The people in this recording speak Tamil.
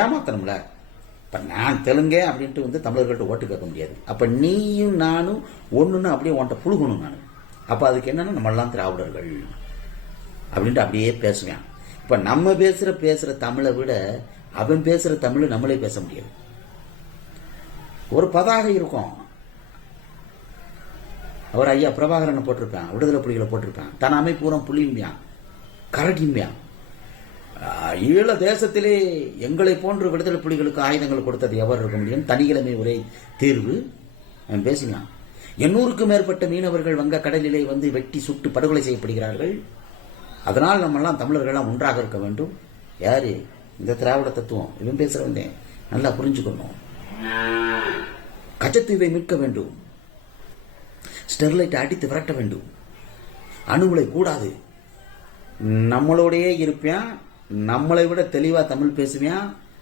ஏமாத்தணும்ல. இப்ப நான் தெலுங்கே அப்படின்ட்டு வந்து தமிழர்கள்ட்ட ஓட்டு கேட்க முடியாது. அப்ப நீயும் நானும் ஒண்ணுன்னு அப்படியே உன்ட்ட புழுகணும் நான். அப்ப அதுக்கு என்னன்னா நம்ம எல்லாம் திராவிடர்கள் அப்படின்ட்டு அப்படியே பேசுவேன். இப்ப நம்ம பேசுற தமிழை விட அவன் பேசுற தமிழ் நம்மளே பேச முடியாது. ஒரு பதாக இருக்கும். அவர் ஐயா பிரபாகரனை போட்டிருப்பேன், விடுதலை புலிகளை போட்டிருப்பேன், தன் அமைப்பூரம் புலிம்பியான், கரடிம்பியான். ஈழ தேசத்திலே எங்களை போன்று விடுதலை புலிகளுக்கு ஆயுதங்கள் கொடுத்தது எவர் இருக்க முடியும்? தனிக்கிழமை ஒரே தீர்வு பேசினான். 800க்கும் மேற்பட்ட மீனவர்கள் வங்க கடலிலே வந்து வெட்டி சுட்டு படுகொலை செய்யப்படுகிறார்கள். அதனால் நம்ம எல்லாம் தமிழர்கள்லாம் ஒன்றாக இருக்க வேண்டும். யாரு இந்த திராவிட தத்துவம்? இவன் பேசுறவங்க நல்லா புரிஞ்சுக்கணும். கச்சத்தீவை மீட்க வேண்டும், ஸ்டெர்லைட்டை அடித்து விரட்ட வேண்டும், அணுகுலை கூடாது. நம்மளோடையே இருப்பேன், நம்மளை விட தெளிவா தமிழ் பேசுவேன்.